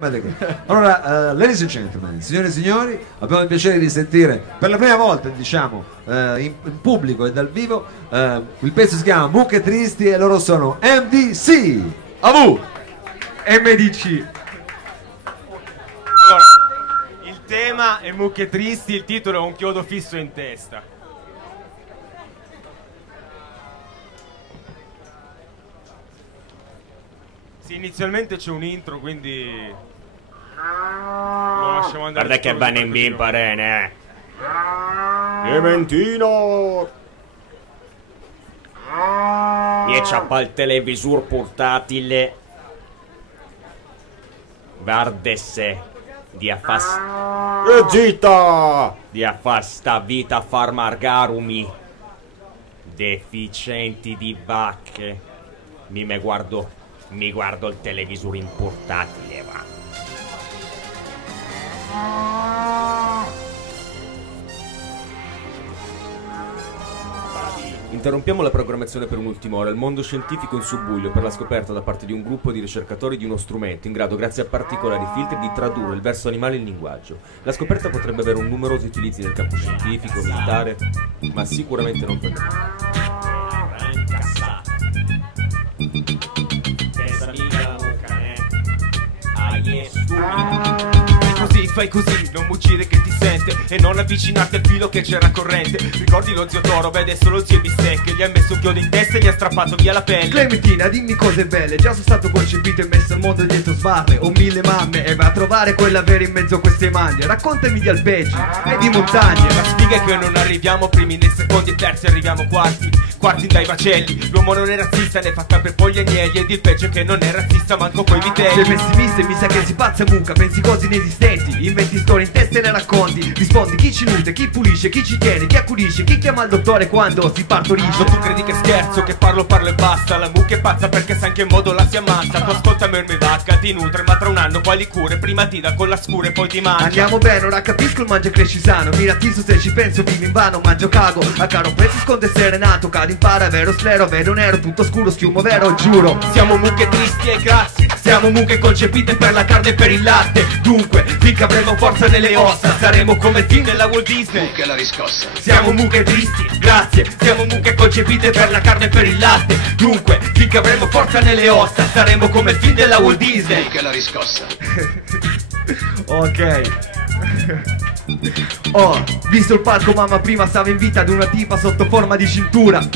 Allora, ladies and gentlemen, signore e signori, abbiamo il piacere di sentire per la prima volta, diciamo, in pubblico e dal vivo, il pezzo si chiama Mucche Tristi e loro sono MDC. AV MDC. Allora, il tema è Mucche Tristi, il titolo è Un chiodo fisso in testa. Sì, inizialmente c'è un intro, quindi lo lasciamo andare. Guarda che vanno in bimparene. Clementino! E c'ha il televisor portatile. Guardesse di affas. Zitta! Di affasta vita farmargarumi. Deficienti di vacche. Mi guardo il televisore in portatile, va. Interrompiamo la programmazione per un'ultima ora. Il mondo scientifico in subbuglio per la scoperta da parte di un gruppo di ricercatori di uno strumento in grado, grazie a particolari filtri, di tradurre il verso animale in linguaggio. La scoperta potrebbe avere un numerosi utilizzi nel campo scientifico, militare, ma sicuramente non per Fai così, non mucire che ti sente e non avvicinarti al filo che c'era corrente. Ricordi lo zio Toro, beh adesso lo zio Bistecche gli ha messo un chiodo in testa e gli ha strappato via la pelle. Clementina, dimmi cose belle, già sono stato concepito e messo al mondo dietro sbarre. Ho 1000 mamme e va a trovare quella vera in mezzo a queste maglie. Raccontami di alpeggi e di montagne. La sfiga è che non arriviamo primi né secondi e terzi, arriviamo quarti dai macelli. L'uomo non è razzista, ne fa per poi agnelli. Ed il peggio è che non è razzista manco coi vitelli. Sei pessimista e mi sa che si pazza mucca, pensi cose inesistenti, inventi storie in testa e le racconti. Rispondi chi ci nutre, chi pulisce, chi ci tiene, chi accudisce, chi chiama il dottore quando si partorisce. Tu credi che scherzo, che parlo e basta. La mucca è pazza perché sa in che modo la si ammazza. Tu ascoltami ormai vacca, ti nutre, ma tra un anno quali cure? Prima ti dà con la scura e poi ti mangia. Andiamo bene, ora capisco il mangia cresci sano. Mi rattiso se ci penso, vivo in vano, mangio cago. A caro prezzo sconde serenato, cado in para, vero sclero, vedo nero, tutto scuro, schiumo vero, giuro. Siamo mucche tristi e grazie, siamo mucche concepite per la carne e per il latte. Dunque, finché avremo forza nelle ossa, saremo come il film della Walt Disney. Mucche alla riscossa. Siamo mucche tristi, grazie, siamo mucche concepite per la carne e per il latte. Dunque, finché avremo forza nelle ossa, saremo come il film della Walt Disney. Mucche alla riscossa. Ok. Oh, visto il palco mamma prima stava in vita ad una tipa sotto forma di cintura.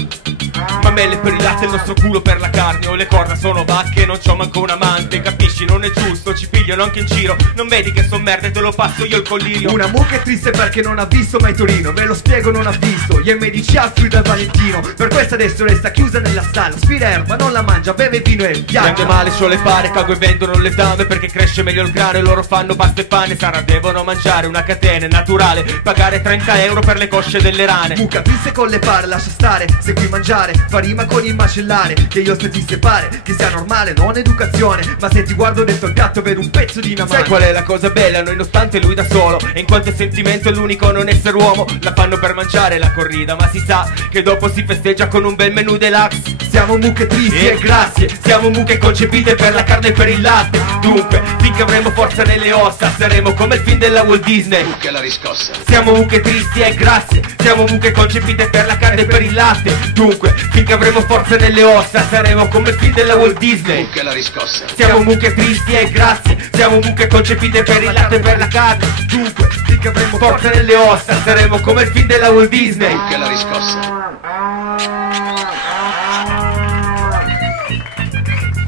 Mamelle per il latte e il nostro culo per la carne. O le corna sono vacche, non c'ho manco un amante. Capisci, non è giusto, ci pigliano anche in giro. Non vedi che son merda e te lo passo io il collirio. Una mucca è triste perché non ha visto mai Torino. Ve lo spiego, non ha visto gli MDC al fluido dal Valentino. Per questo adesso resta chiusa nella stalla. Spira erba, non la mangia, beve vino e piange. Prende male, c'ho le pare, cago e vendono le dame. Perché cresce meglio il grano e loro fanno pasta e pane. Sarà devono mangiare una catena naturale, pagare 30 euro per le cosce delle rane. Mucca triste con le pare, lascia stare. Se qui mangiare, fa rima con il macellare. Che io se ti separe, che sia normale, non educazione. Ma se ti guardo dentro il gatto vedo un pezzo di una mano. Sai qual è la cosa bella? Noi nonostante lui da solo, e in quanto è sentimento è l'unico a non essere uomo. La fanno per mangiare la corrida, ma si sa che dopo si festeggia con un bel menù deluxe. Siamo mucche tristi e grazie, siamo mucche concepite per la carne e per il latte. Dunque, finché avremo forza nelle ossa, saremo come il film della Walt Disney. Mucche alla riscossa. Siamo mucche tristi e grazie, siamo mucche concepite per la carne e per il latte. Dunque, finché avremo forza nelle ossa, saremo come il film della Walt Disney. Mucche alla riscossa. Siamo mucche tristi e grazie, siamo mucche concepite per il latte e per la carne. Dunque, finché avremo forza nelle ossa, saremo come il film della Walt Disney. Mucche alla riscossa.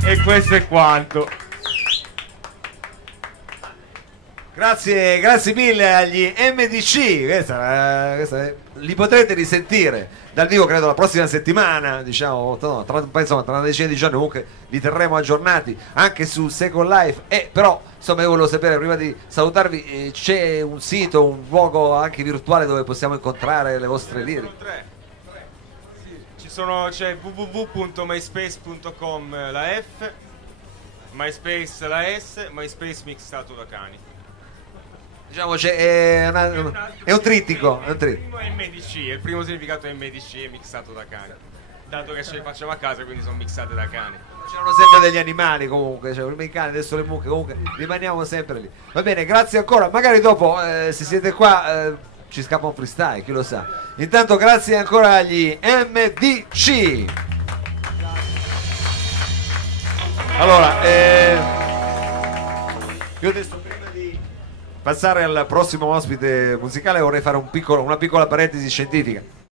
E questo è quanto. Grazie mille agli MDC. Li potrete risentire dal vivo credo la prossima settimana, diciamo, penso tra una decina di giorni. Comunque li terremo aggiornati anche su Second Life. E però insomma io volevo sapere, prima di salutarvi, c'è un sito, un luogo anche virtuale dove possiamo incontrare le vostre liriche? C'è www.myspace.com la F, MySpace la S, MySpace mixato da cani. Diciamo è un trittico. Il primo è MDC, il primo significato è MDC, è mixato da cani. Dato che ce le facciamo a casa, quindi sono mixate da cani. c'erano sempre degli animali comunque, cioè, prima i cani, adesso le mucche, comunque rimaniamo sempre lì. Va bene, grazie ancora, magari dopo se siete qua ci scappa un freestyle, chi lo sa. Intanto grazie ancora agli MDC. Allora, io adesso prima di passare al prossimo ospite musicale vorrei fare una piccola parentesi scientifica.